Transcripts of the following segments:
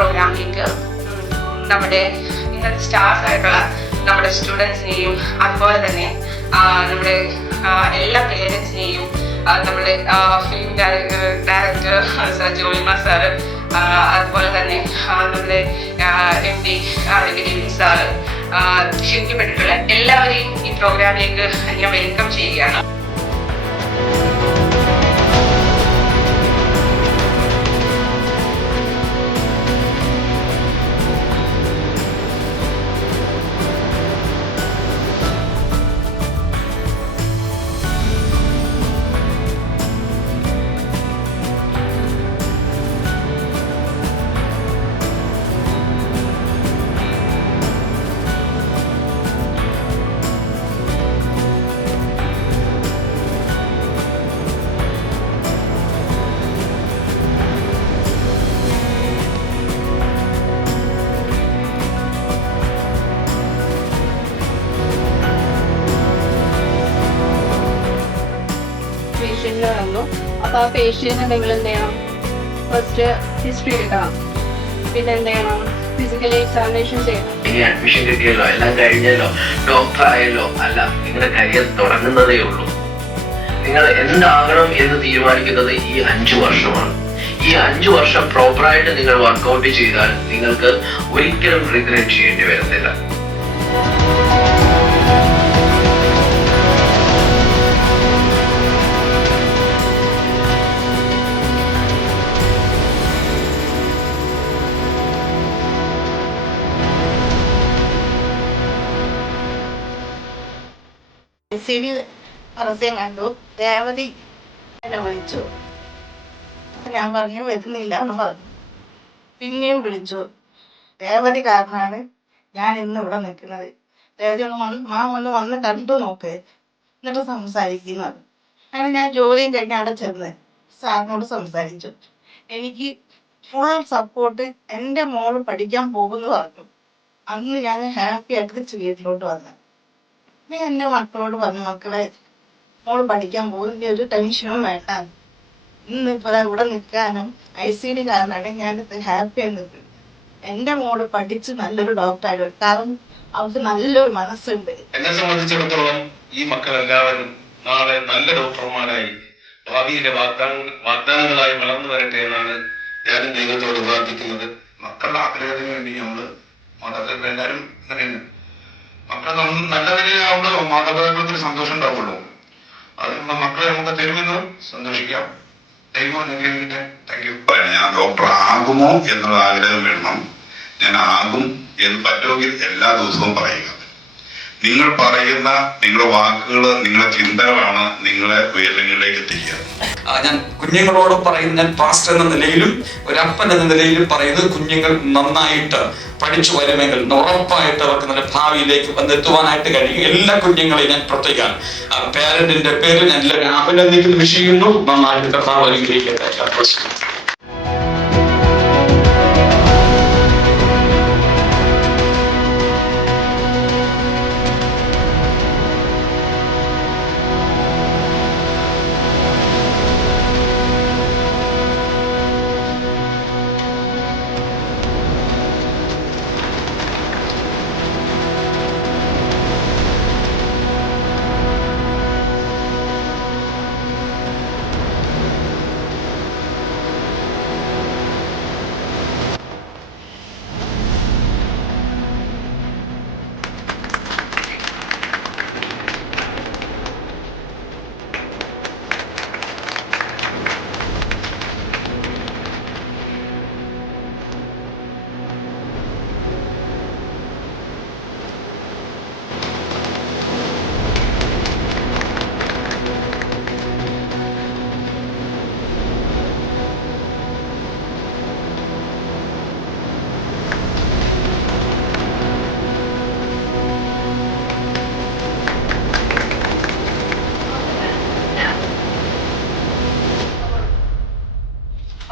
പ്രോഗ്രാമിലേക്ക് നമ്മുടെ ഇന്നത്തെ സ്റ്റാഫ് ആയിട്ടുള്ള നമ്മുടെ സ്റ്റുഡൻസിനെയും അതുപോലെ തന്നെ നമ്മുടെ എല്ലാ പേരൻസിനെയും നമ്മുടെ ഫിലിം ഡയറക്ടർ സർ ജോലിമ സാറ് അതുപോലെ തന്നെ നമ്മുടെ MD സാറ് ക്ഷണിക്കപ്പെട്ടിട്ടുള്ള എല്ലാവരെയും ഈ പ്രോഗ്രാമിലേക്ക് ഞാൻ വെൽക്കം ചെയ്യുകയാണ്. വന്നു. അപ്പോൾ ആ പേഷ്യൻ്റ് നിങ്ങൾ എന്ത് ചെയ്യണം, ഫസ്റ്റ് ഹിസ്റ്ററി എടുക്കണം, പിന്നെ എന്ത് ചെയ്യണം, ഫിസിക്കലി എക്സാമിനേഷൻ ചെയ്യണം. ഇനി അഡ്മിഷൻ കിട്ടിയല്ലോ, എല്ലാം കഴിഞ്ഞല്ലോ, ഡോക്ടർ ആയല്ലോ, അല്ല, നിങ്ങളുടെ കരിയർ തുടങ്ങുന്നതേ ഉള്ളൂ. നിങ്ങൾ എന്താകണം എന്ന് തീരുമാനിക്കുന്നത് ഈ 5 വർഷമാണ്. ഈ 5 വർഷം പ്രോപ്പറായിട്ട് നിങ്ങൾ വർക്കൗട്ട് ചെയ്താൽ നിങ്ങൾക്ക് ഒരിക്കലും റിഗ്രറ്റ് ചെയ്യേണ്ടി വരുന്നില്ല. പരസ്യം കണ്ടു, രേവതി എന്നെ വിളിച്ചു. ഞാൻ പറഞ്ഞു വരുന്നില്ല എന്ന് പറഞ്ഞു. പിന്നെയും വിളിച്ചു. രേവതി കാരണമാണ് ഞാൻ ഇന്ന് ഇവിടെ നിൽക്കുന്നത്. രേവതി ഒന്ന് വന്ന് കണ്ടു നോക്ക്, എന്നിട്ട് സംസാരിക്കുന്നത്. അങ്ങനെ ഞാൻ ജോലിയും കഴിഞ്ഞ് അവിടെ ചെന്ന് സാറിനോട് സംസാരിച്ചു. എനിക്ക് ഫുൾ സപ്പോർട്ട്, എൻ്റെ മോള് പഠിക്കാൻ പോകുന്നു പറഞ്ഞു. അന്ന് ഞാൻ ഹാപ്പി ആയിട്ട് വീട്ടിലോട്ട് വന്നു. ഞാൻ എൻ്റെ മക്കളോട് പറഞ്ഞു, മക്കളെ മോള് പഠിക്കാൻ പോകുന്ന ഒരു ടെൻഷനും വേണ്ട. ഇന്നിപ്പോൾ ഇവിടെ നിൽക്കാനും ICD കാരണമാണ് ഞാനിത് ഹാപ്പിയായി നിൽക്കുന്നത്. എൻ്റെ മോള് പഠിച്ച് നല്ലൊരു ഡോക്ടറായിട്ട്, കാരണം അവർക്ക് നല്ലൊരു മനസ്സുണ്ട്. എന്നെ സംബന്ധിച്ചിടത്തോളം ഈ മക്കളെല്ലാവരും നാളെ നല്ല ഡോക്ടർമാരായി ഭാവിയിലെ വാഗ്ദാനങ്ങളായി വളർന്നു വരട്ടെ എന്നാണ് ഞാനും ദൈവത്തോട് പ്രാർത്ഥിക്കുന്നത്. മക്കളുടെ ആഗ്രഹത്തിന് വേണ്ടി നമ്മള് മാതാപിതാക്കൾ എല്ലാവരും അങ്ങനെയാണ്. മക്കൾ നല്ല നിലയിലാവുമ്പോൾ മാതാപിതാക്കൾക്ക് ഒരു സന്തോഷം ഉണ്ടാവുള്ളൂ. അത് മക്കളെ നമുക്ക് തരുമെന്ന് സന്തോഷിക്കാം. ദൈവം അനുഗ്രഹിക്കട്ടെ. Thank you. ഞാൻ ഡോക്ടർ ആകുമോ എന്നുള്ള ആഗ്രഹം വേണം. ഞാൻ ആകും എന്ന് പറ്റുമെങ്കിൽ എല്ലാ ദിവസവും പറയുക. നിങ്ങൾ പറയുന്ന നിങ്ങളുടെ വാക്കുകൾ, നിങ്ങളുടെ ചിന്തകളാണ് നിങ്ങളെ ഉയരങ്ങളിലേക്ക് എത്തിക്കുക. ഞാൻ കുഞ്ഞുങ്ങളോട് പറയുന്ന, ഞാൻ പാസ്റ്റർ എന്ന നിലയിലും ഒരപ്പൻ എന്ന നിലയിലും പറയുന്നത്, കുഞ്ഞുങ്ങൾ നന്നായിട്ട് പഠിച്ചു വരുമെങ്കിൽ ഉറപ്പായിട്ട് അവർക്ക് നല്ല ഭാവിയിലേക്ക് വന്നെത്തുവാനായിട്ട് കഴിയും. എല്ലാ കുഞ്ഞുങ്ങളെയും ഞാൻ പ്രത്യേകം പേരന്റിന്റെ പേരിൽ ഞാൻ എല്ലാവരും അഭിനന്ദിക്കുന്നു, വിഷയുന്നു. നന്നായിട്ട് കർത്താവ് അനുഗ്രഹിക്കട്ടെ.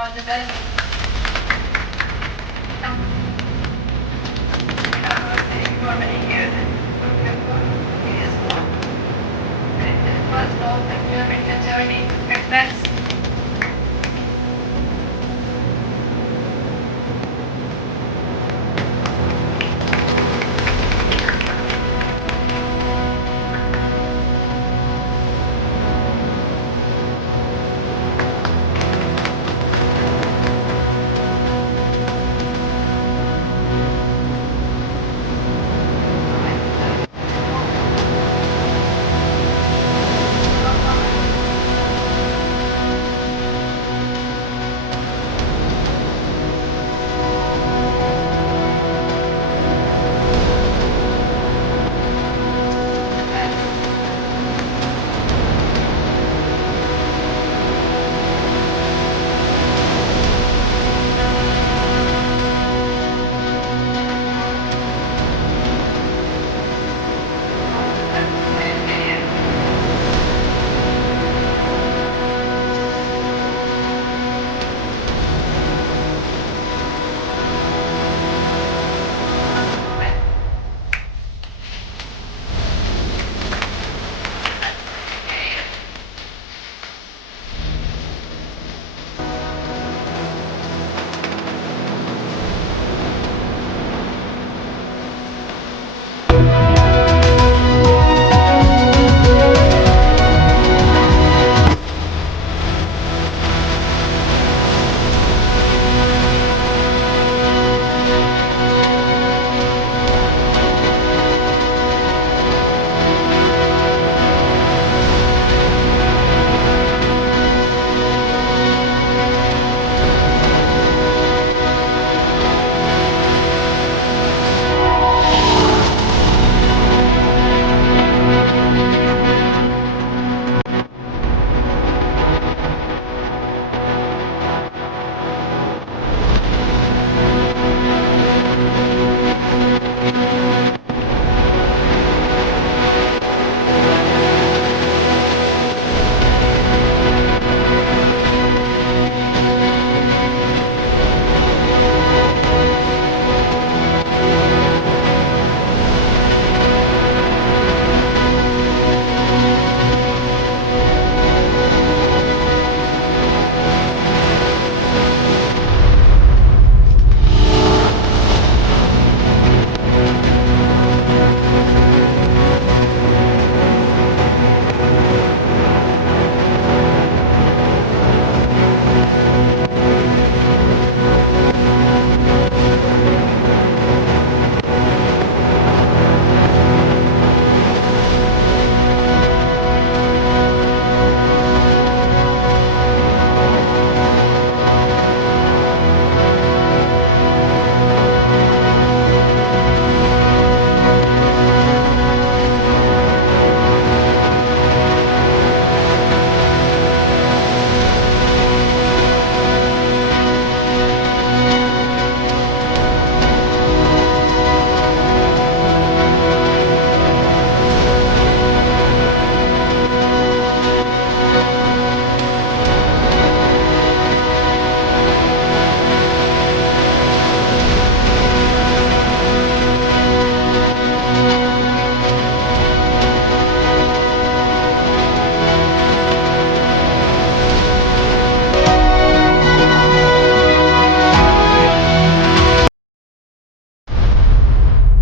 All the best.